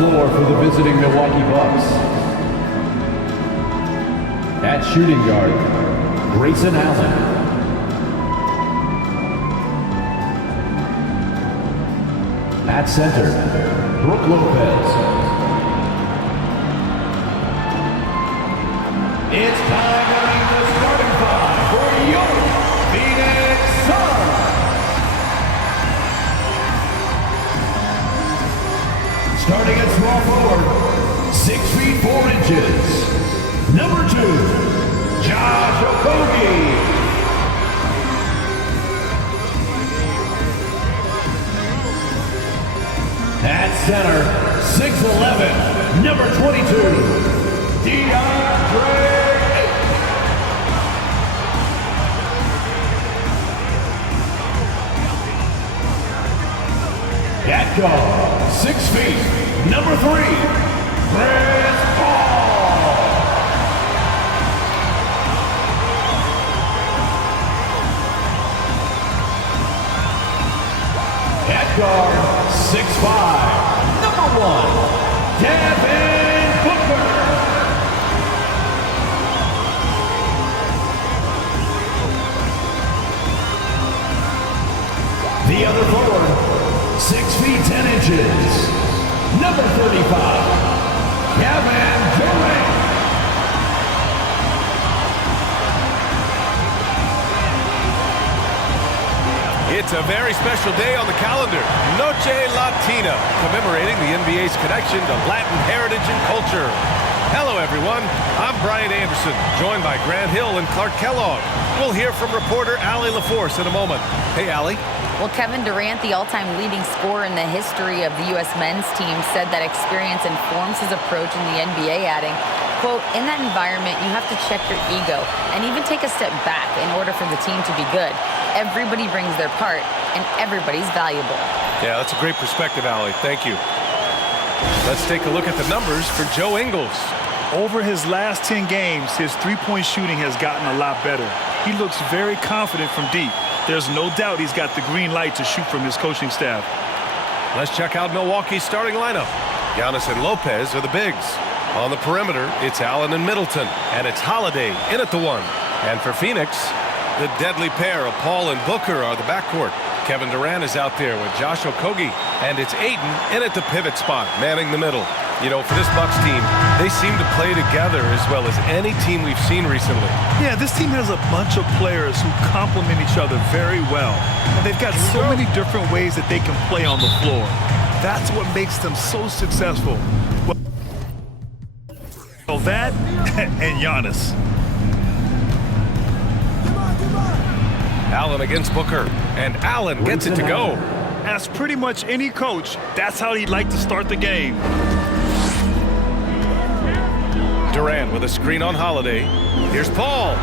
floor for the visiting Milwaukee Bucks. At shooting guard, Grayson Allen. At center, Brooke Lopez. It's time to meet the starting five for your Phoenix Suns. Starting at small forward, 6 feet 4 inches. Number 2, Josh Okogie. At center, 6'11", number 22, DeAndre. At guard, 6 feet, number 3, Chris Paul. At guard, 6'5", number 1, Devin Booker. The other forward, 6 feet 10 inches, number 35, Kevin Durant. It's a very special day on the calendar, Noche Latina, commemorating the NBA's connection to Latin heritage and culture. Hello, everyone. I'm Brian Anderson, joined by Grant Hill and Clark Kellogg. We'll hear from reporter Allie LaForce in a moment. Hey, Allie. Well, Kevin Durant, the all-time leading scorer in the history of the U.S. men's team, said that experience informs his approach in the NBA, adding, quote, in that environment, you have to check your ego and even take a step back in order for the team to be good. Everybody brings their part, and everybody's valuable. Yeah, that's a great perspective, Allie. Thank you. Let's take a look at the numbers for Joe Ingles. Over his last 10 games, his three-point shooting has gotten a lot better. He looks very confident from deep. There's no doubt he's got the green light to shoot from his coaching staff. Let's check out Milwaukee's starting lineup. Giannis and Lopez are the bigs. On the perimeter, it's Allen and Middleton, and it's Holiday in at the 1. And for Phoenix, the deadly pair of Paul and Booker are the backcourt. Kevin Durant is out there with Josh Okogie, and it's Ayton in at the pivot spot, manning the middle. You know, for this Bucks team, they seem to play together as well as any team we've seen recently. Yeah, this team has a bunch of players who complement each other very well. And they've got so many different ways that they can play on the floor. That's what makes them so successful. Well, that and Giannis. Allen against Booker, and Allen gets it to go. As pretty much any coach, that's how he'd like to start the game. Durant with a screen on Holiday. Here's Paul.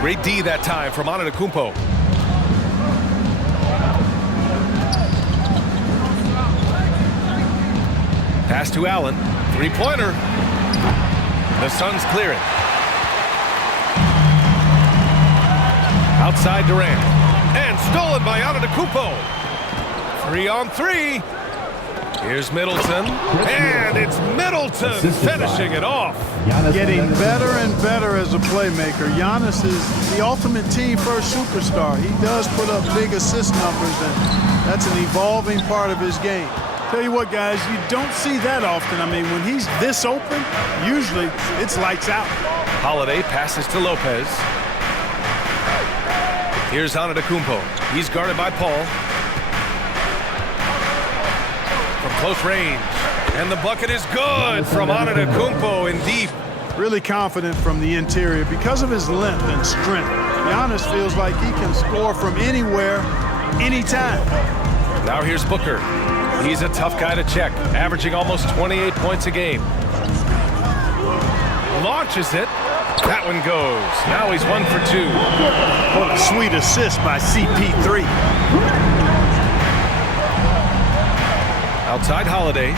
Great D that time from Antetokounmpo. Pass to Allen. Three-pointer. The Suns clear it. Outside Durant. And stolen by Antetokounmpo. 3-on-3. Here's Middleton. And it's Middleton finishing it off. Getting better and better as a playmaker. Giannis is the ultimate team-first superstar. He does put up big assist numbers, and that's an evolving part of his game. Tell you what, guys, you don't see that often. I mean, when he's this open, usually it's lights out. Holiday passes to Lopez. Here's Antetokounmpo. He's guarded by Paul. From close range. And the bucket is good from Antetokounmpo in deep. Really confident from the interior because of his length and strength. Giannis feels like he can score from anywhere, anytime. Now here's Booker. He's a tough guy to check, averaging almost 28 points a game. Launches it. That one goes. Now he's 1 for 2. What a sweet assist by CP3. Outside Holiday.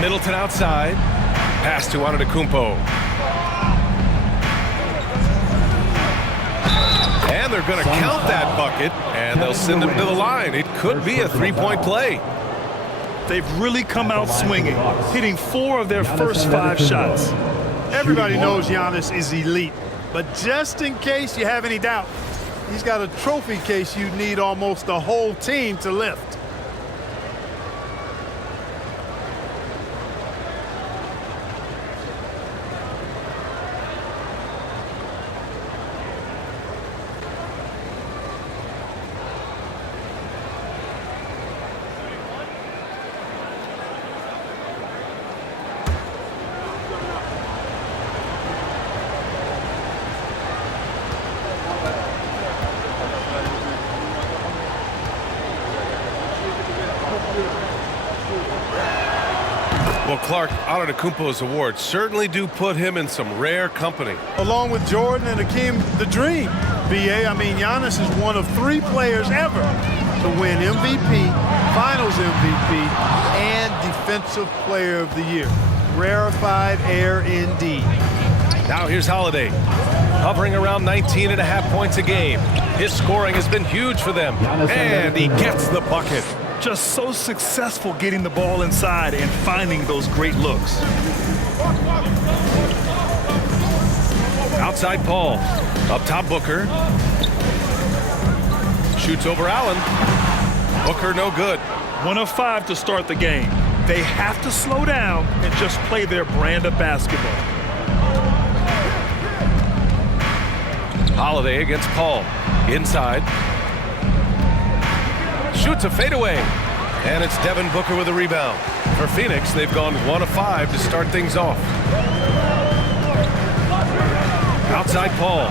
Middleton outside. Pass to Antetokounmpo. And they're going to count that bucket, and they'll send him to the line. It could be a three-point play. They've really come out swinging, hitting 4 of their first 5 shots. Everybody knows Giannis is elite, but just in case you have any doubt, he's got a trophy case you need almost the whole team to lift. Well, Clark, Antetokounmpo's awards certainly do put him in some rare company. Along with Jordan and Hakeem, the dream. BA, I mean, Giannis is one of 3 players ever to win MVP, Finals MVP, and Defensive Player of the Year. Rarefied air indeed. Now here's Holiday, hovering around 19.5 points a game. His scoring has been huge for them, and he gets the bucket. Just so successful getting the ball inside and finding those great looks. Outside Paul, up top Booker. Shoots over Allen. Booker no good. 1 of 5 to start the game. They have to slow down and just play their brand of basketball. Holiday against Paul. Inside. Shoots a fadeaway. And it's Devin Booker with a rebound. For Phoenix, they've gone 1 of 5 to start things off. Outside Paul.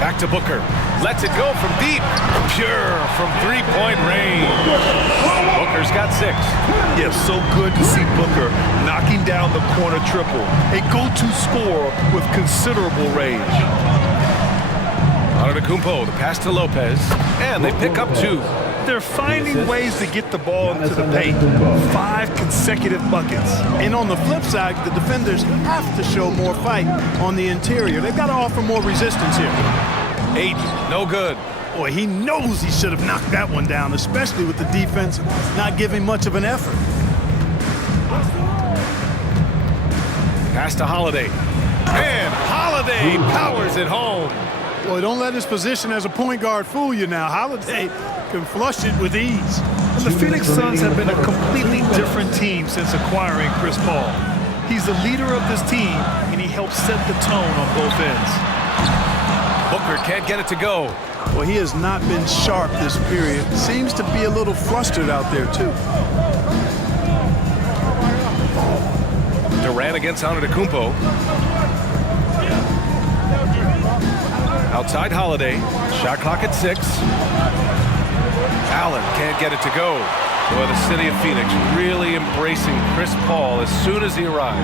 Back to Booker. Lets it go from deep. Pure from 3-point range. Booker's got 6. Yeah, so good to see Booker knocking down the corner triple. A go-to scorer with considerable range. Antetokounmpo, the pass to Lopez, and they pick up 2. They're finding ways to get the ball into the paint. 5 consecutive buckets. And on the flip side, the defenders have to show more fight on the interior. They've got to offer more resistance here. 8, no good. Boy, he knows he should have knocked that one down, especially with the defense not giving much of an effort. Pass to Holiday. And Holiday powers it home. Boy, don't let his position as a point guard fool you now. Holiday can flush it with ease. And the Phoenix Suns have been a completely different team since acquiring Chris Paul. He's the leader of this team, and he helps set the tone on both ends. Booker can't get it to go. Well, he has not been sharp this period. Seems to be a little flustered out there, too. Durant against Antetokounmpo. Outside Holiday. Shot clock at 6. Allen can't get it to go. Boy, the city of Phoenix really embracing Chris Paul as soon as he arrived.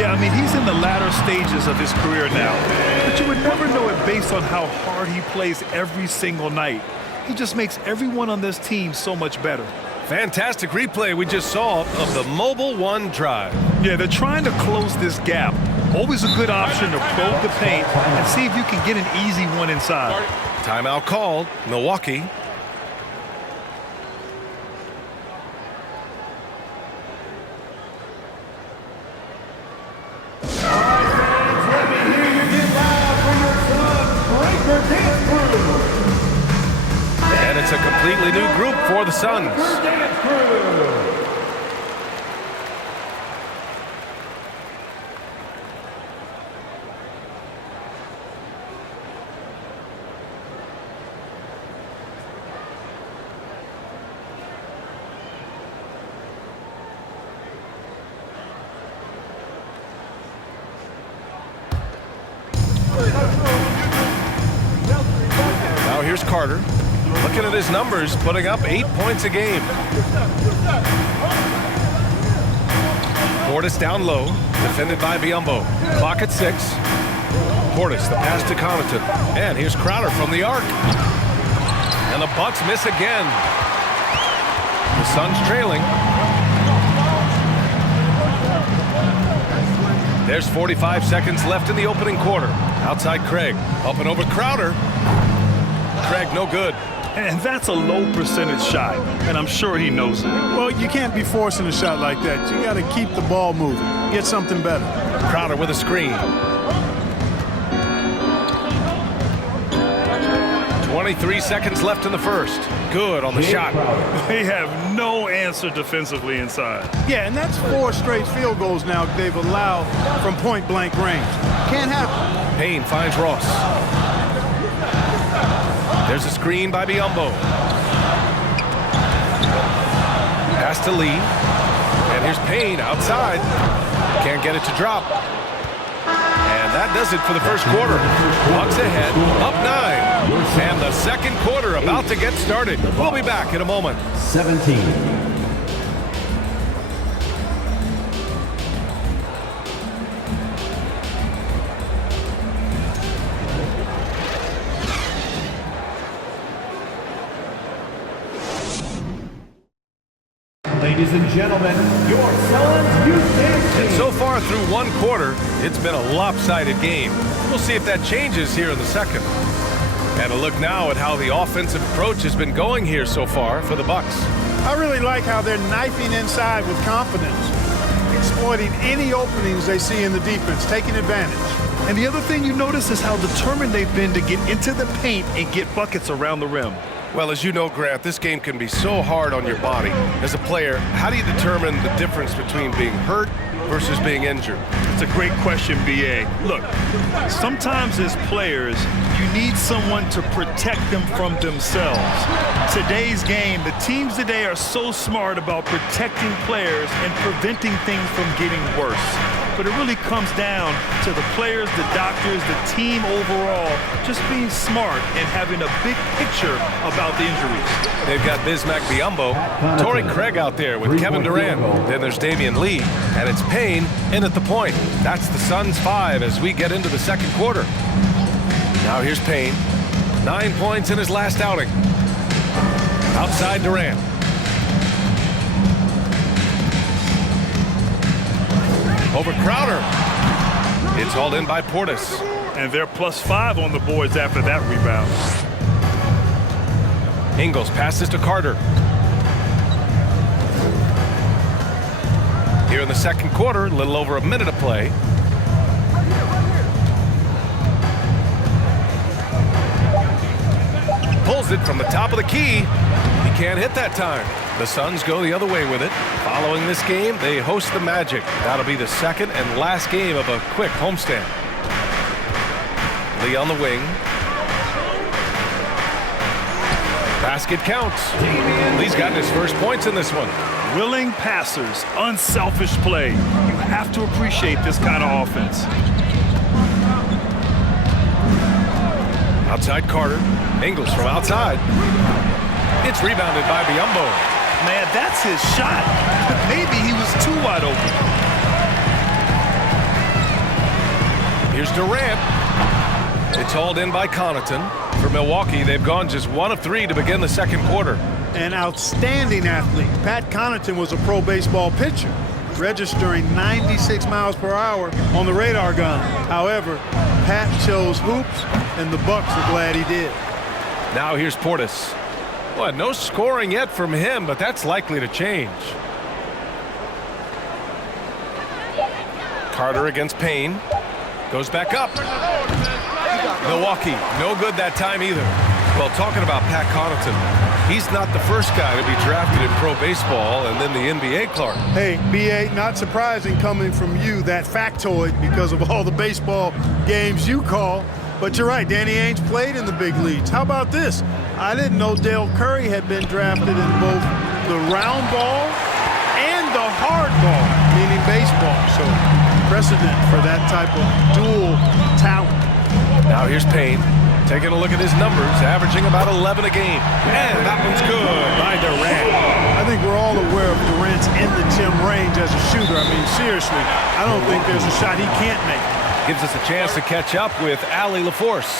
Yeah, I mean, he's in the latter stages of his career now. But you would never know it based on how hard he plays every single night. He just makes everyone on this team so much better. Fantastic replay we just saw of the Mobile One drive. Yeah, they're trying to close this gap. Always a good option to probe the paint and see if you can get an easy one inside. Timeout called. Milwaukee. And it's a completely new group for the Suns. Now here's Carter. Looking at his numbers, putting up 8 points a game. Portis down low, defended by Biyombo. Clock at 6. Portis, the pass to Connaughton. And here's Crowder from the arc. And the Bucks miss again. The Suns trailing. There's 45 seconds left in the opening quarter. Outside Craig, up and over Crowder. Craig no good. And that's a low percentage shot, and I'm sure he knows it. Well, you can't be forcing a shot like that. You got to keep the ball moving. Get something better. Crowder with a screen. 23 seconds left in the first. Good on the shot. They have no answer defensively inside. Yeah, and that's 4 straight field goals now they've allowed from point-blank range. Can't happen. Payne finds Ross. There's a screen by Biyombo. Pass to Lee. And here's Payne outside. Can't get it to drop. And that does it for the first quarter. Bucks ahead, up 9. And the second quarter about to get started. We'll be back in a moment. 17. Ladies and gentlemen, your SUNS Youth Game And team. so far through one quarter, it's been a lopsided game. We'll see if that changes here in the second. And a look now at how the offensive approach has been going here so far for the Bucks. I really like how they're knifing inside with confidence, exploiting any openings they see in the defense, taking advantage. And the other thing you notice is how determined they've been to get into the paint and get buckets around the rim. Well, as you know, Grant, this game can be so hard on your body. As a player, how do you determine the difference between being hurt versus being injured? It's a great question, B.A. Look, sometimes as players, you need someone to protect them from themselves. Today's game, the teams today are so smart about protecting players and preventing things from getting worse. But it really comes down to the players, the doctors, the team overall just being smart and having a big picture about the injuries. They've got Bismack Biyombo, Torrey Craig out there with Kevin Durant. Then there's Damian Lee, and it's Payne in at the point. That's the Suns 5 as we get into the second quarter. Now here's Payne. 9 points in his last outing. Outside Durant. Over Crowder. It's hauled in by Portis. And they're +5 on the boards after that rebound. Ingles passes to Carter. Here in the second quarter, a little over a minute of play. Pulls it from the top of the key. He can't hit that time. The Suns go the other way with it. Following this game, they host the Magic. That'll be the second and last game of a quick homestand. Lee on the wing. Basket counts. Lee's gotten his first points in this one. Willing passers, unselfish play. You have to appreciate this kind of offense. Outside Carter. Ingles from outside. It's rebounded by Biyombo. Man, that's his shot. Maybe he was too wide open. Here's Durant. It's hauled in by Connaughton. For Milwaukee, they've gone just 1 of 3 to begin the second quarter. An outstanding athlete. Pat Connaughton was a pro baseball pitcher, registering 96 miles per hour on the radar gun. However, Pat chose hoops, and the Bucks are glad he did. Now here's Portis. Well, no scoring yet from him, but that's likely to change. Carter against Payne. Goes back up. Milwaukee, no good that time either. Well, talking about Pat Connaughton, he's not the first guy to be drafted in pro baseball and then the NBA, Clark. Hey, B.A., not surprising coming from you, that factoid, because of all the baseball games you call. But you're right, Danny Ainge played in the big leagues. How about this? I didn't know Dale Curry had been drafted in both the round ball and the hard ball, meaning baseball. So precedent for that type of dual talent. Now here's Payne, taking a look at his numbers, averaging about 11 a game. And that one's good by Durant. I think we're all aware of Durant's in-the-gym range as a shooter. I mean, seriously, I don't think there's a shot he can't make. Gives us a chance to catch up with Allie LaForce.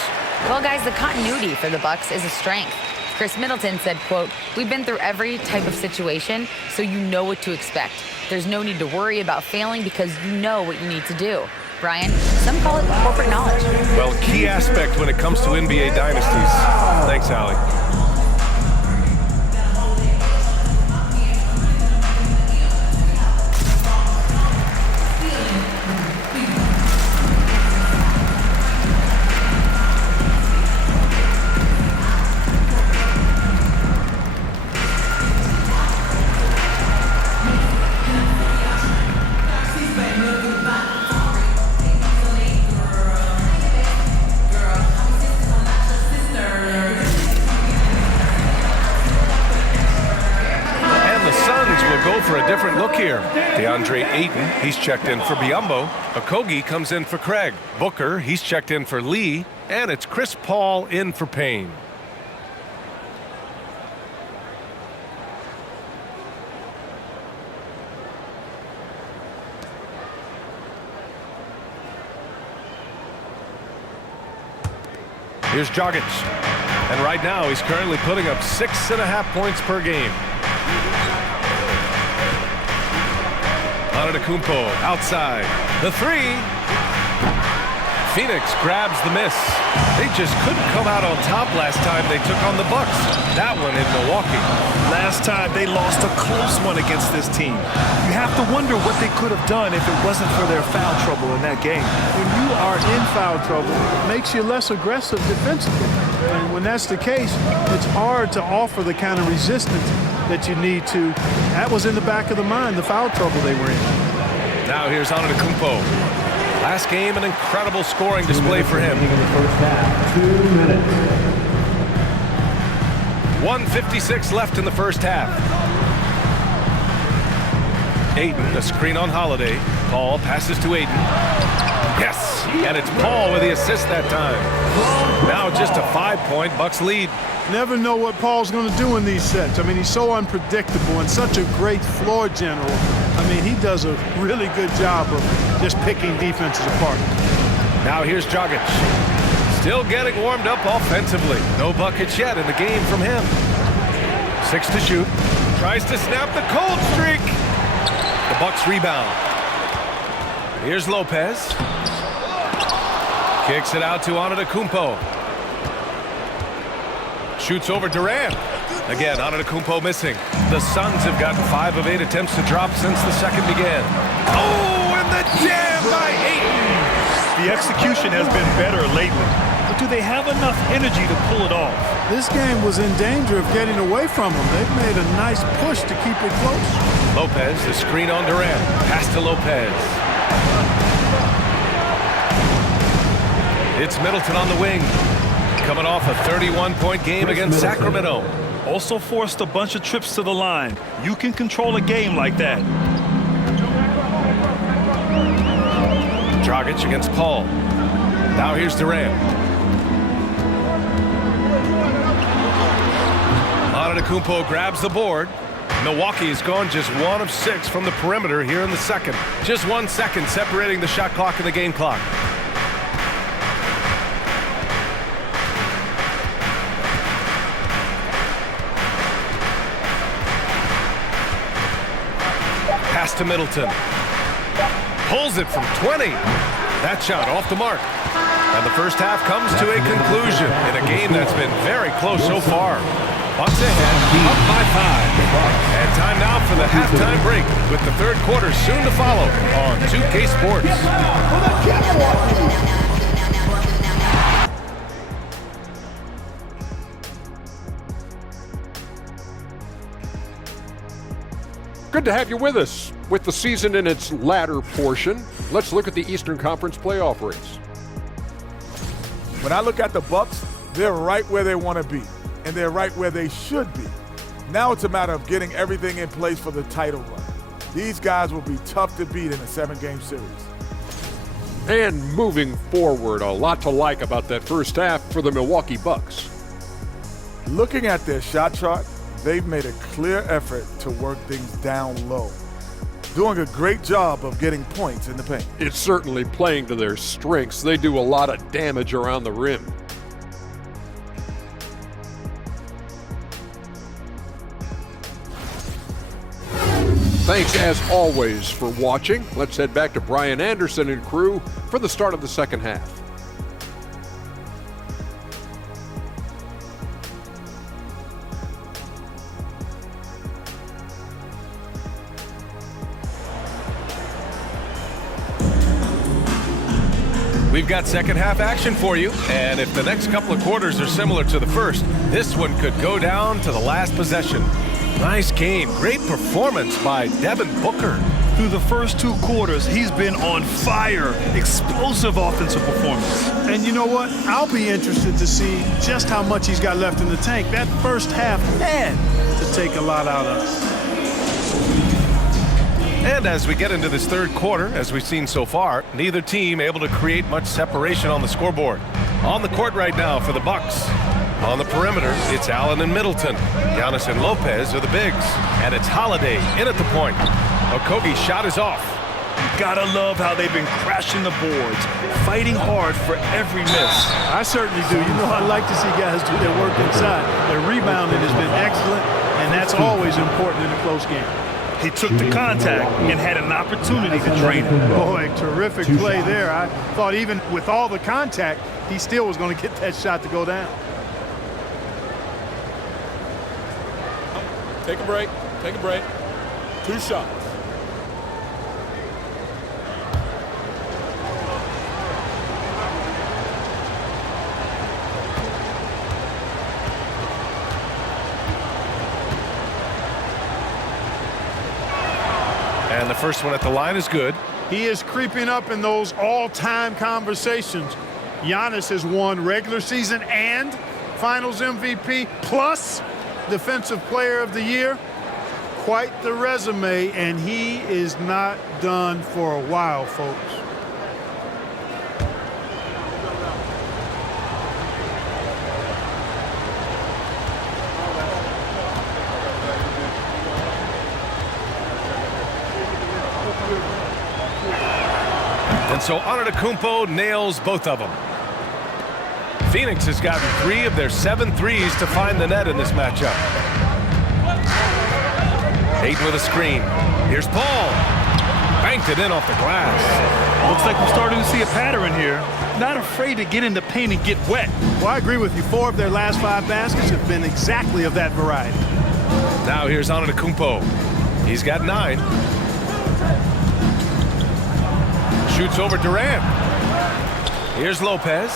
Well, guys, the continuity for the Bucks is a strength. Chris Middleton said, quote, "We've been through every type of situation, so you know what to expect. There's no need to worry about failing because you know what you need to do." Brian, some call it corporate knowledge. Well, key aspect when it comes to NBA dynasties. Thanks, Allie. will go for a different look here. DeAndre Ayton, he's checked in for Biyombo. Okogie comes in for Craig. Booker, he's checked in for Lee. And it's Chris Paul in for Payne. Here's Dragic. And right now, he's currently putting up 6.5 points per game. Antetokounmpo outside. The three. Phoenix grabs the miss. They just couldn't come out on top last time they took on the Bucks. That one in Milwaukee. Last time they lost a close one against this team. You have to wonder what they could have done if it wasn't for their foul trouble in that game. When you are in foul trouble, it makes you less aggressive defensively. And when that's the case, it's hard to offer the kind of resistance that you need to. That was in the back of the mind, the foul trouble they were in. Now here's Antetokounmpo. Last game, an incredible scoring display for him. In the first half, 2 minutes. 1:56 left in the first half. Ayton, a screen on Holiday. Paul passes to Ayton. Yes, and it's Paul with the assist that time. Now just a 5-point Bucks lead. Never know what Paul's going to do in these sets. I mean, he's so unpredictable and such a great floor general. I mean, he does a really good job of just picking defenses apart. Now here's Dragic. Still getting warmed up offensively. No buckets yet in the game from him. 6 to shoot. Tries to snap the cold streak. The Bucks rebound. Here's Lopez. Kicks it out to Antetokounmpo. Shoots over Durant. Again, Antetokounmpo missing. The Suns have gotten 5 of 8 attempts to drop since the second began. Oh, and the jam by Ayton. The execution has been better lately, but do they have enough energy to pull it off? This game was in danger of getting away from them. They've made a nice push to keep it close. Lopez, the screen on Durant. Pass to Lopez. It's Middleton on the wing. Coming off a 31-point game against Sacramento. Also forced a bunch of trips to the line. You can control a game like that. Dragic against Paul. Now here's Durant. Antetokounmpo grabs the board. Milwaukee has gone just 1 of 6 from the perimeter here in the second. Just 1 second separating the shot clock and the game clock. Pass to Middleton. Pulls it from 20. That shot off the mark. And the first half comes to a conclusion in a game that's been very close so far. Bucks ahead, up by 5. And time now for the halftime break with the third quarter soon to follow on 2K Sports. Good to have you with us. With the season in its latter portion, let's look at the Eastern Conference playoff race. When I look at the Bucks, they're right where they want to be, and they're right where they should be. Now it's a matter of getting everything in place for the title run. These guys will be tough to beat in a 7-game series. And moving forward, a lot to like about that first half for the Milwaukee Bucks. Looking at their shot chart, they've made a clear effort to work things down low, doing a great job of getting points in the paint. It's certainly playing to their strengths. They do a lot of damage around the rim. Thanks, as always, for watching. Let's head back to Brian Anderson and crew for the start of the second half. We've got second half action for you, and if the next couple of quarters are similar to the first, this one could go down to the last possession. Nice game, great performance by Devin Booker. Through the first 2 quarters, he's been on fire. Explosive offensive performance. And you know what? I'll be interested to see just how much he's got left in the tank. That first half had to take a lot out of us. And as we get into this third quarter, as we've seen so far, neither team able to create much separation on the scoreboard. On the court right now for the Bucks. On the perimeter, it's Allen and Middleton. Giannis and Lopez are the bigs. And it's Holiday in at the point. Okogie's shot is off. Gotta love how they've been crashing the boards, fighting hard for every miss. I certainly do. You know, I like to see guys do their work inside. Their rebounding has been excellent, and that's always important in a close game. He took the contact and had an opportunity to drain it. Boy, terrific play there. I thought even with all the contact, he still was going to get that shot to go down. Take a break. Take a break. 2 shots. And the first one at the line is good. He is creeping up in those all-time conversations. Giannis has won regular season and Finals MVP plus Defensive Player of the Year. Quite the resume, and he is not done for a while, folks. And so Antetokounmpo nails both of them. Phoenix has gotten 3 of their 7 threes to find the net in this matchup. Ayton with a screen. Here's Paul. Banked it in off the glass. Looks like we're starting to see a pattern here. Not afraid to get in the paint and get wet. Well, I agree with you. 4 of their last 5 baskets have been exactly of that variety. Now here's Antetokounmpo. He's got 9. Shoots over Durant. Here's Lopez.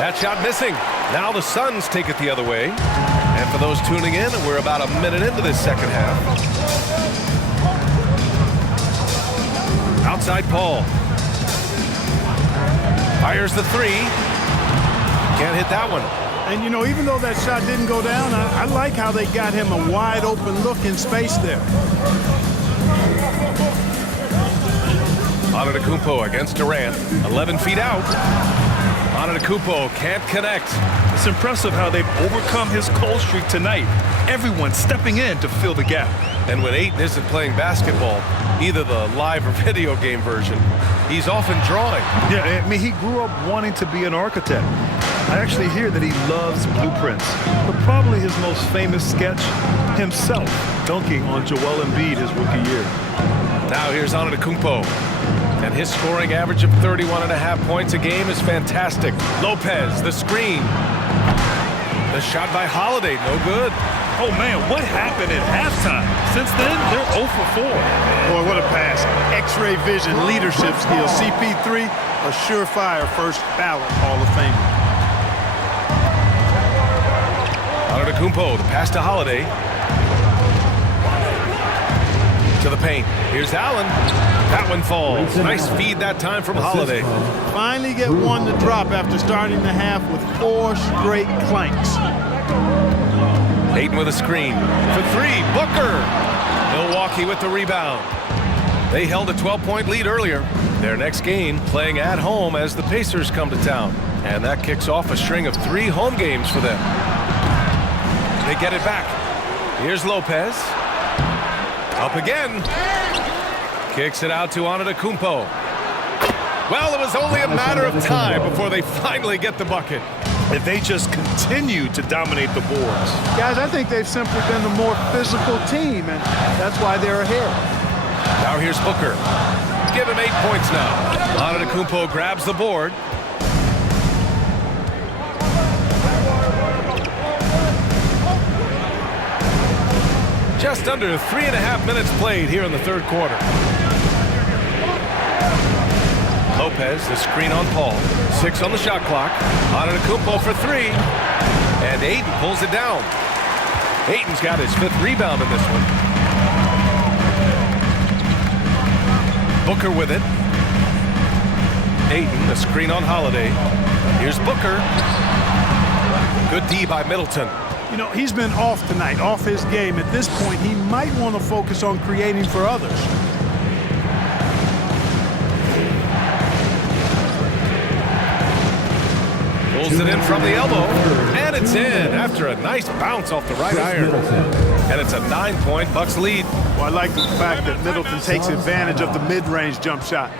That shot missing. Now the Suns take it the other way. And for those tuning in, we're about a minute into this second half. Outside Paul. Fires the 3. Can't hit that one. And, you know, even though that shot didn't go down, I like how they got him a wide open look in space there. Antetokounmpo against Durant. 11 feet out. Antetokounmpo can't connect. It's impressive how they've overcome his cold streak tonight. Everyone stepping in to fill the gap. And when Ayton isn't playing basketball, either the live or video game version, he's often drawing. Yeah, I mean, he grew up wanting to be an architect. I actually hear that he loves blueprints, but probably his most famous sketch, himself dunking on Joel Embiid his rookie year. Now here's Antetokounmpo. And his scoring average of 31.5 points a game is fantastic. Lopez, the screen. The shot by Holiday, no good. Oh, man, what happened at halftime? Since then, they're 0 for 4. Boy, what a pass. X-ray vision, leadership skills. CP3, a surefire first ballot Hall of Famer. Antetokounmpo, the pass to Holiday. To the paint. Here's Allen. That one falls. Nice feed that time from Holiday. Finally get one to drop after starting the half with 4 straight clanks. Ayton with a screen. For 3, Booker. Milwaukee with the rebound. They held a 12-point lead earlier. Their next game playing at home as the Pacers come to town. And that kicks off a string of 3 home games for them. They get it back. Here's Lopez. Up again. Kicks it out to Antetokounmpo. Well, it was only a matter of time before they finally get the bucket. And they just continue to dominate the boards. Guys, I think they've simply been the more physical team, and that's why they're ahead. Now here's Booker. Give him 8 points now. Antetokounmpo grabs the board. Just under 3.5 minutes played here in the third quarter. Lopez, the screen on Paul. 6 on the shot clock. Antetokounmpo for 3. And Ayton pulls it down. Ayton's got his 5th rebound in this one. Booker with it. Ayton, the screen on Holiday. Here's Booker. Good D by Middleton. You know, he's been off tonight, off his game. At this point, he might want to focus on creating for others. Pulls it in from the elbow, and it's in after a nice bounce off the right iron. And it's a 9-point Bucks lead. Well, I like the fact that Middleton takes advantage of the mid-range jump shot.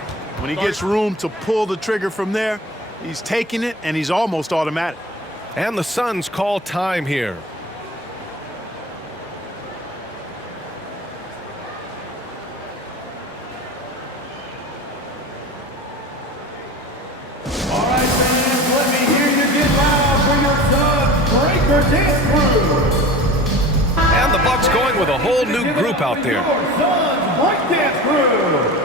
When he gets room to pull the trigger from there, he's taking it, and he's almost automatic. And the Suns call time here. All right, fans, let me hear you get loud for your Suns Breaker Dance Crew. And the Bucks going with a whole new group out there. Your Suns Break Dance Crew.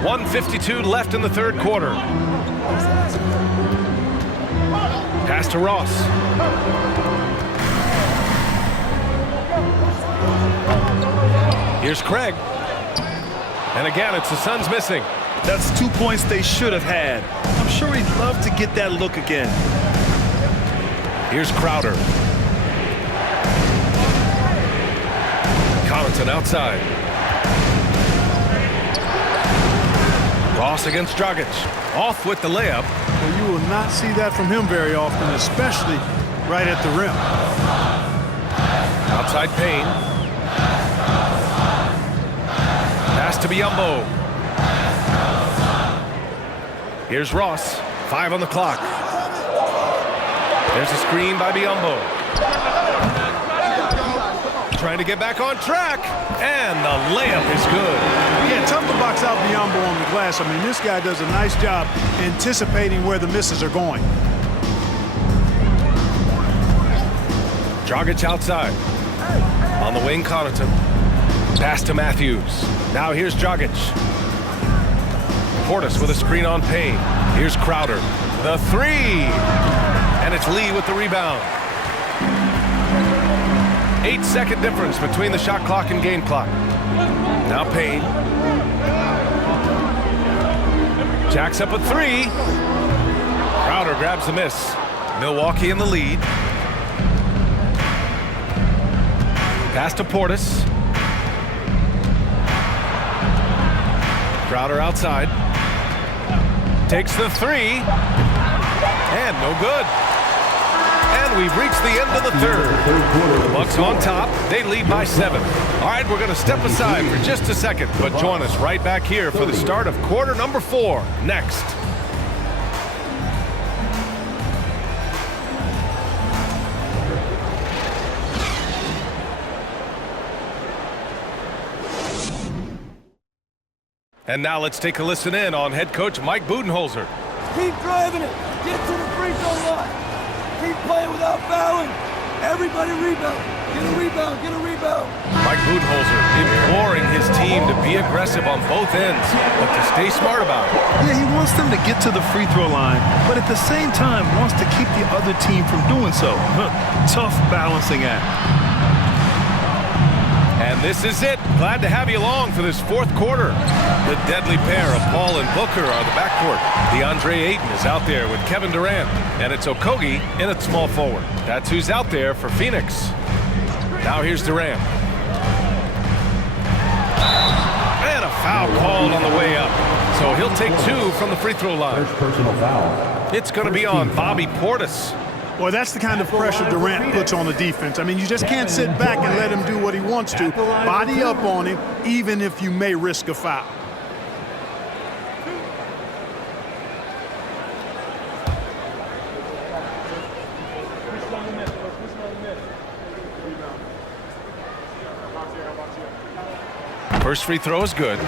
.152 left in the third quarter. Pass to Ross. Here's Craig. And again, it's the Suns missing. That's 2 points they should have had. I'm sure he'd love to get that look again. Here's Crowder. Connaughton outside. Ross against Dragic. Off with the layup. Well, you will not see that from him very often, especially right at the rim. Outside Payne. Pass to Biyombo. Here's Ross. 5 on the clock. There's a screen by Biyombo. Trying to get back on track. And the layup is good. Yeah, tough to box out Biyombo on the glass. I mean, this guy does a nice job anticipating where the misses are going. Dragic outside. On the wing, Connaughton. Pass to Matthews. Now here's Dragic. Portis with a screen on Payne. Here's Crowder. The three. And it's Lee with the rebound. 8-second difference between the shot clock and game clock. Now Payne. Jacks up a three. Crowder grabs the miss. Milwaukee in the lead. Pass to Portis. Crowder outside. Takes the three. And no good. And we've reached the end of the third. The Bucks on top. They lead by 7. All right, we're going to step aside for just a second, but join us right back here for the start of quarter number 4 next. And now let's take a listen in on head coach Mike Budenholzer. Keep driving it. Get to the free throw line. Keep playing without fouling. Everybody rebound. Get a rebound. Get a rebound. Mike Budenholzer imploring his team to be aggressive on both ends, but to stay smart about it. Yeah, he wants them to get to the free throw line, but at the same time wants to keep the other team from doing so. Tough balancing act. And this is it. Glad to have you along for this fourth quarter. The deadly pair of Paul and Booker are the backcourt. DeAndre Ayton is out there with Kevin Durant. And it's Okogie in at small forward. That's who's out there for Phoenix. Now here's Durant. And a foul called on the way up. So he'll take 2 from the free throw line. First personal foul. It's going to be on Bobby Portis. Well, that's the kind of pressure Durant puts on the defense. I mean, you just can't sit back and let him do what he wants to. Body up on him, even if you may risk a foul. First free throw is good.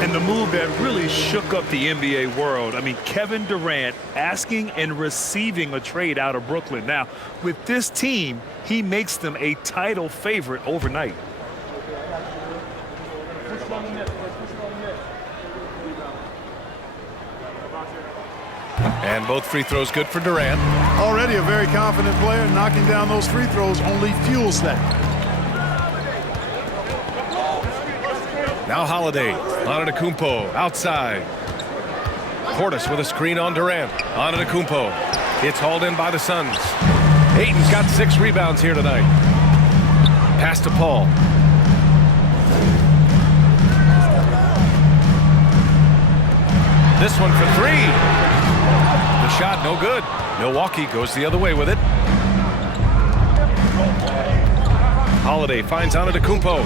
And the move that really shook up the NBA world. I mean, Kevin Durant asking and receiving a trade out of Brooklyn. Now, with this team, he makes them a title favorite overnight. And both free throws good for Durant. Already a very confident player. Knocking down those free throws only fuels that. Now Holiday. Antetokounmpo outside. Portis with a screen on Durant. Antetokounmpo. It's hauled in by the Suns. Ayton's got 6 rebounds here tonight. Pass to Paul. This one for 3. The shot no good. Milwaukee goes the other way with it. Holiday finds Antetokounmpo.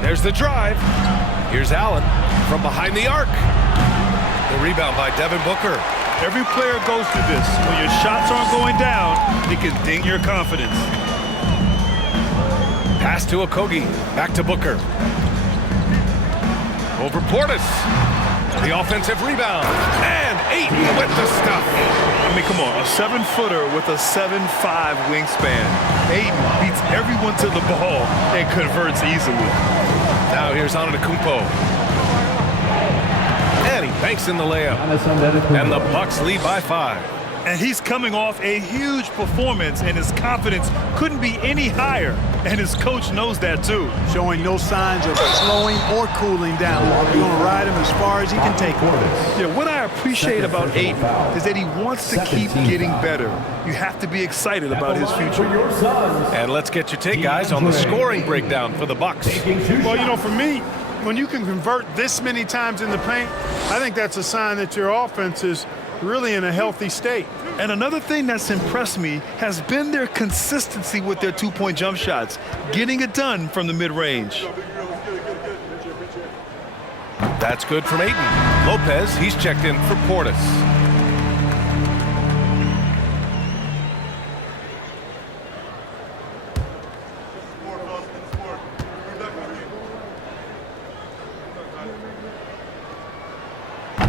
There's the drive. Here's Allen from behind the arc. The rebound by Devin Booker. Every player goes through this. When your shots aren't going down, it can ding your confidence. Pass to Okogie. Back to Booker. Over Portis. The offensive rebound. And Ayton with the stuff. I mean, come on. A 7-footer with a 7'5" wingspan. Ayton beats everyone to the ball and converts easily. Now here's Antetokounmpo. And he banks in the layup. And the Bucks lead by 5. And he's coming off a huge performance, and his confidence couldn't be any higher. And his coach knows that, too. Showing no signs of slowing or cooling down. He's going to ride him as far as he can take him. Yeah, what I appreciate about Ayton is that he wants to keep getting better. You have to be excited about his future. And let's get your take, guys, on the scoring breakdown for the Bucks. Well, you know, for me, when you can convert this many times in the paint, I think that's a sign that your offense is really in a healthy state. And another thing that's impressed me has been their consistency with their two-point jump shots, getting it done from the mid-range. That's good from Ayton. Lopez, he's checked in for Portis.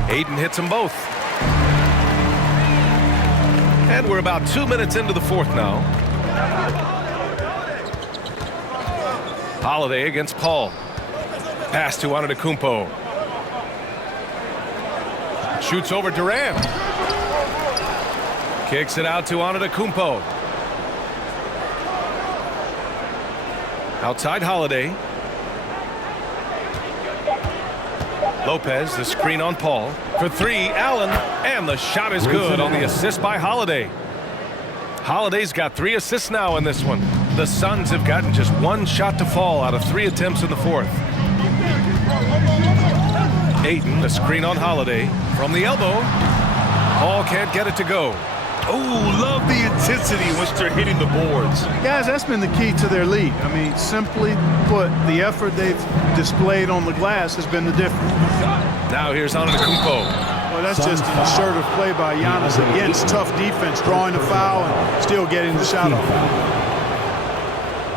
Ayton hits them both. And we're about 2 minutes into the fourth now. Holiday against Paul. Pass to Antetokounmpo. Shoots over Durant. Kicks it out to Antetokounmpo. Outside Holiday. Lopez, the screen on Paul. For 3, Allen. And the shot is good on the assist by Holiday. Holiday's got 3 assists now in this one. The Suns have gotten just 1 shot to fall out of 3 attempts in the fourth. Ayton, the screen on Holiday. From the elbow. Paul can't get it to go. Oh, love the intensity in which they're hitting the boards. Guys, that's been the key to their lead. I mean, simply put, the effort they've displayed on the glass has been the difference. Now here's Antetokounmpo. Well, that's just an assertive play by Giannis against tough defense, drawing the foul and still getting the shot off.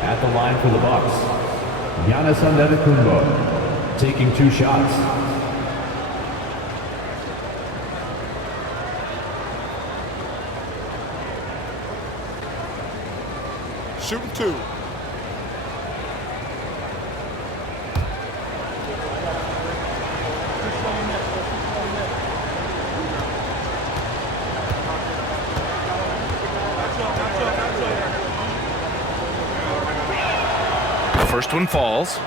At the line for the Bucks, Giannis Antetokounmpo taking 2 shots. Shooting 2. The first one falls.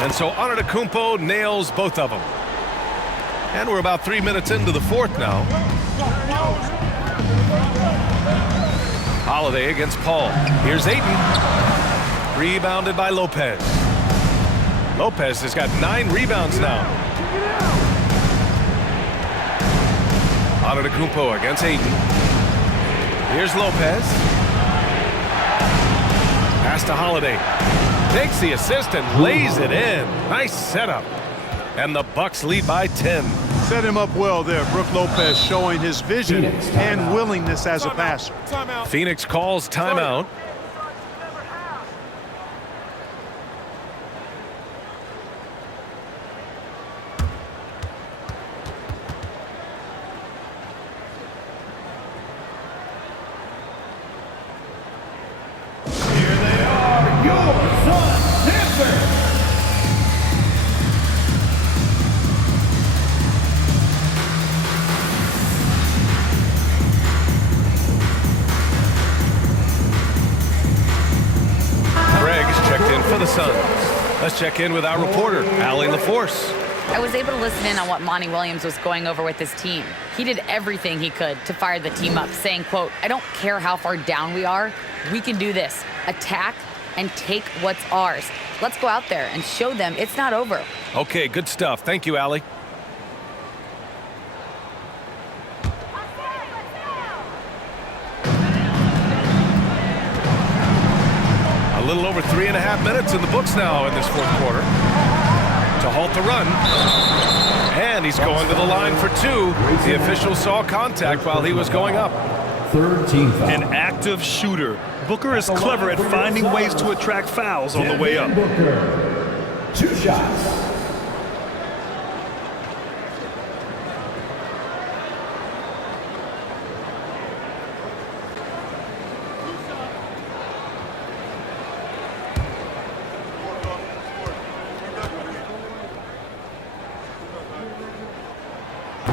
And so Antetokounmpo nails both of them. And we're about 3 minutes into the fourth now. Holiday against Paul. Here's Ayton. Rebounded by Lopez. Lopez has got 9 rebounds now. Antetokounmpo against Ayton. Here's Lopez. Pass to Holiday. Takes the assist and lays it in. Nice setup. And the Bucks lead by 10. Set him up well there. Brook Lopez showing his vision and willingness as a passer. Phoenix calls timeout. Here they are, your Suns Dancers. Checked in for the Suns. Let's check in with our reporter, Allie LaForce. I was able to listen in on what Monty Williams was going over with his team. He did everything he could to fire the team up, saying, quote, "I don't care how far down we are. We can do this. Attack and take what's ours. Let's go out there and show them it's not over." Okay, good stuff. Thank you, Allie. A little over 3.5 minutes in the books now in this fourth quarter. To halt the run. And he's going to the line for 2. The official saw contact while he was going up. Third team foul. An active shooter. Booker is clever at finding ways to attract fouls on the way up. Booker. 2 shots.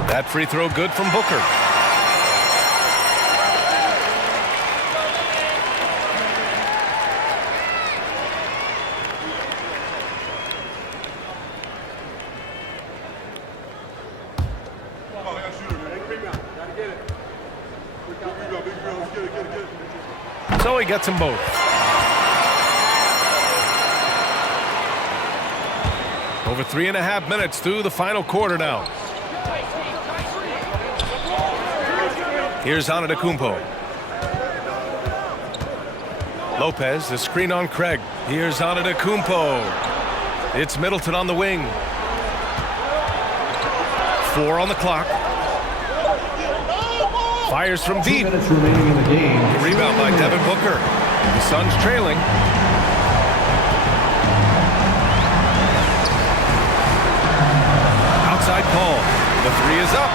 That free throw good from Booker. So he gets them both. Over 3.5 minutes through the final quarter now. Here's Antetokounmpo. Lopez, the screen on Craig. Here's Antetokounmpo. It's Middleton on the wing. 4 on the clock. Fires from deep. 2 minutes remaining in the game. The rebound by Devin Booker. The Suns trailing. Outside call. The 3 is up.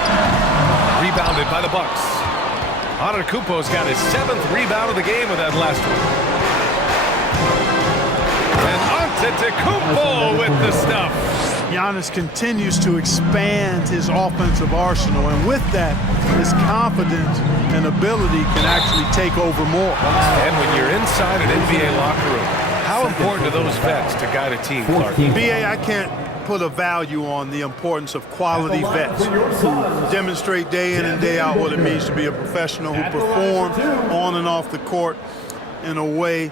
Rebounded by the Bucks. Antetokounmpo's got his 7th rebound of the game with that last one. And Antetokounmpo with the stuff. Giannis continues to expand his offensive arsenal, and with that, his confidence and ability can actually take over more. And when you're inside an NBA locker room, how important are those vets to guide a team, Clark? BA, I can't put a value on the importance of quality vets who demonstrate day in and day out what it means to be a professional, who perform on and off the court in a way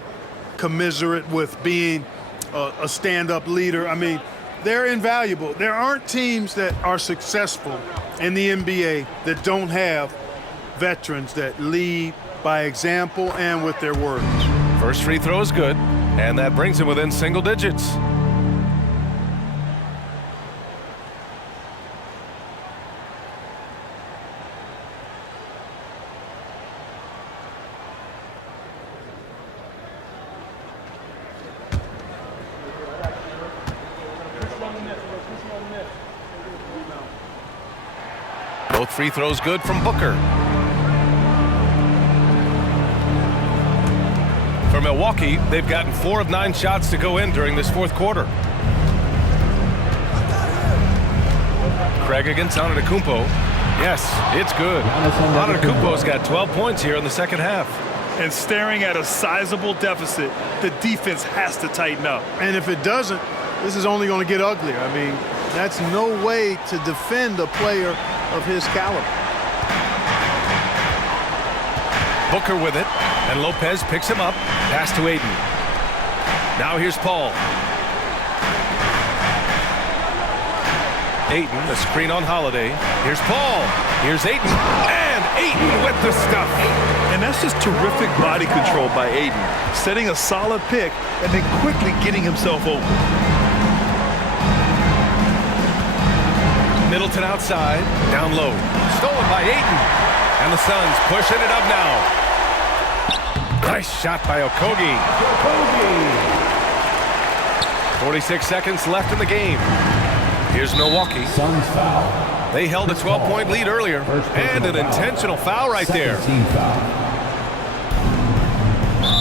commiserate with being a stand-up leader. I mean, they're invaluable. There aren't teams that are successful in the NBA that don't have veterans that lead by example and with their words. First free throw is good, and that brings him within single digits. Both free throws good from Booker. For Milwaukee, they've gotten 4 of 9 shots to go in during this fourth quarter. Craig against Antetokounmpo. Yes, it's good. Antetokounmpo's got 12 points here in the second half. And staring at a sizable deficit, the defense has to tighten up. And if it doesn't, this is only going to get uglier. I mean, that's no way to defend a player of his caliber. Booker with it, and Lopez picks him up. Pass to Ayton. Now here's Paul. Ayton, a screen on Holiday. Here's Paul. Here's Ayton. And Ayton with the stuff. And that's just terrific body control by Ayton. Setting a solid pick and then quickly getting himself open. Middleton outside. Down low. Stolen by Ayton. And the Suns pushing it up now. Nice shot by Okogie. 46 seconds left in the game. Here's Milwaukee. Suns foul. They held a 12-point lead earlier. And an intentional foul right there. Team foul.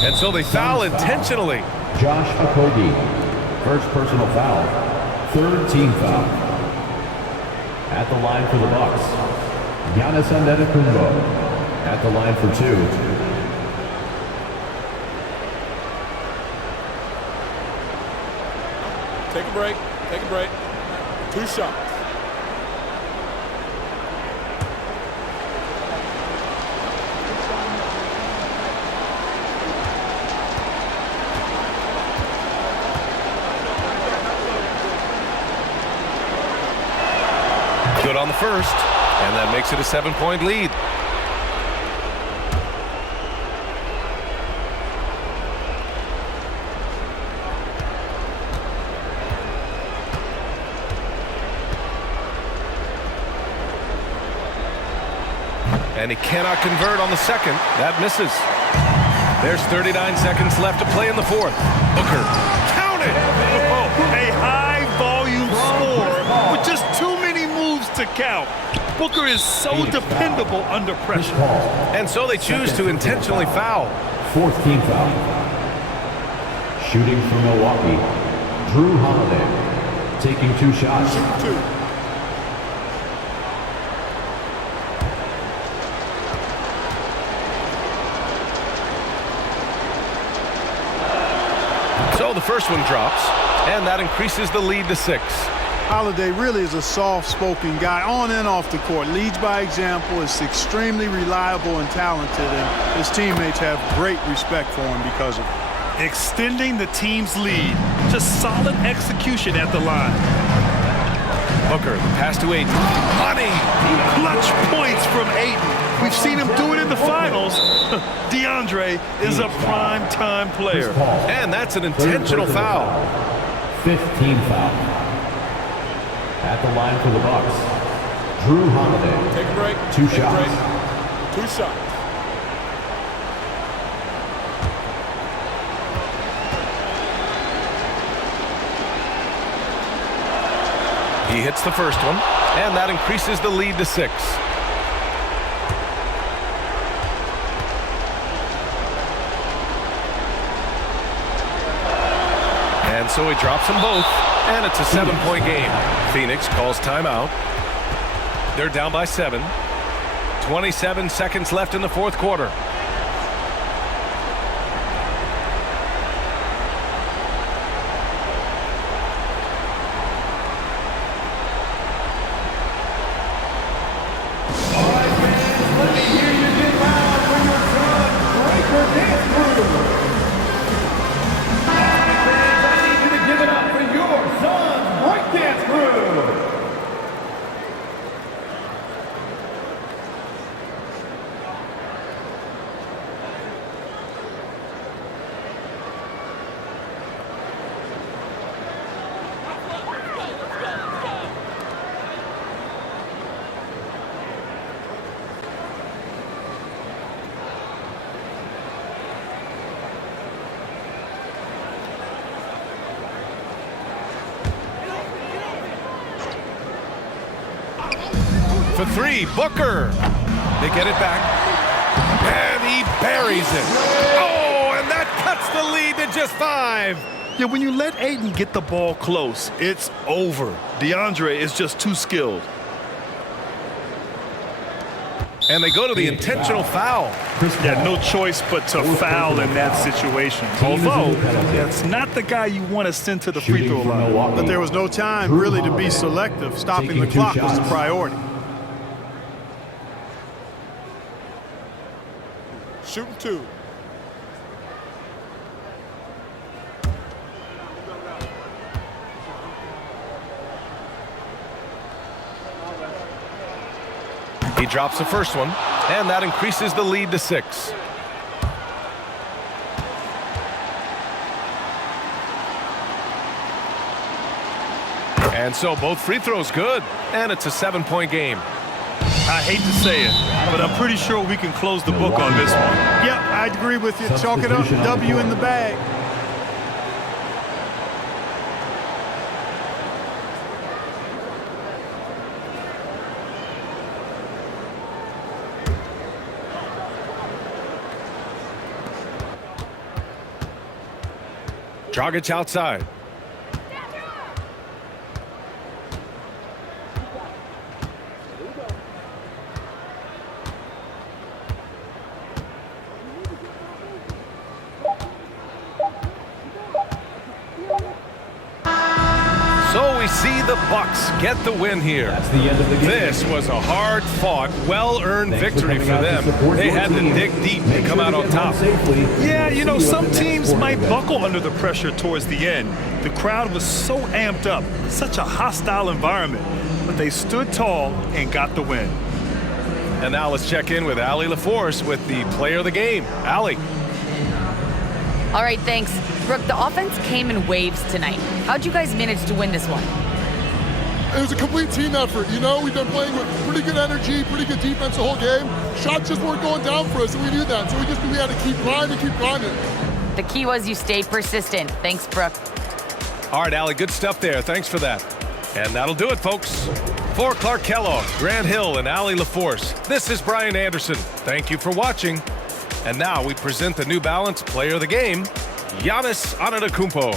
And so they foul intentionally. Josh Okogie. First personal foul. Third team foul. At the line for the Bucks, Giannis Antetokounmpo. At the line for 2. Take a break. Take a break. 2 shots. Good on the first, and that makes it a 7-point lead. And he cannot convert on the second. That misses. There's 39 seconds left to play in the fourth. Booker, count it! A high-volume score with just too many moves to count. Booker is so dependable under pressure. And so they choose to intentionally foul. Fourth team foul. Shooting for Milwaukee, Drew Holiday. Taking 2 shots. Shoot 2. So the first one drops, and that increases the lead to 6. Holiday really is a soft-spoken guy on and off the court. Leads by example, is extremely reliable and talented, and his teammates have great respect for him because of it. Extending the team's lead. Just solid execution at the line. Booker, the pass to Ayton. Money! Clutch points from Ayton. We've seen him do it in the finals. DeAndre is a prime-time player. And that's an intentional foul. Fifth team foul. At the line for the Bucks, Drew Holiday. Take a break. 2 Take a shots. break. 2 shots. He hits the first one, and that increases the lead to 6. And so he drops them both, and it's a 7-point game. Phoenix calls timeout. They're down by 7. 27 seconds left in the fourth quarter. Let me hear you get loud for your son, Breaker Dance Crew. All right, fans, I need you to give it up for your son, Breakdance Crew. For 3, Booker. They get it back. And he buries it. Oh, and that cuts the lead to just 5. Yeah, when you let Ayton get the ball close, it's over. DeAndre is just too skilled. And they go to the intentional foul. Yeah, no choice but to foul in that situation. Although, that's not the guy you want to send to the free throw line. But there was no time really to be selective. Stopping the clock was the priority. Shooting 2. He drops the first one, and that increases the lead to 6. And so both free throws good, and it's a 7-point game. I hate to say it, but I'm pretty sure we can close the book on this one. Yep, I'd agree with you. Chalk it up, W in the bag. Dragic outside. So we see the Bucks get the win here. That's the end of the game. This was a hard-fought, well-earned victory for them. They had to dig deep to come out on top. Yeah, you know, some teams might buckle under the pressure towards the end. The crowd was so amped up, such a hostile environment, but they stood tall and got the win. And now let's check in with Allie LaForce with the player of the game. Allie. All right, thanks. Brooke, the offense came in waves tonight. How'd you guys manage to win this one? It was a complete team effort. You know, we've been playing with pretty good energy, pretty good defense the whole game. Shots just weren't going down for us, and we knew that. So we just knew we had to keep grinding, keep grinding. The key was you stayed persistent. Thanks, Brooke. All right, Allie, good stuff there. Thanks for that. And that'll do it, folks. For Clark Kellogg, Grant Hill, and Allie LaForce, this is Brian Anderson. Thank you for watching. And now we present the New Balance Player of the Game, Giannis Antetokounmpo.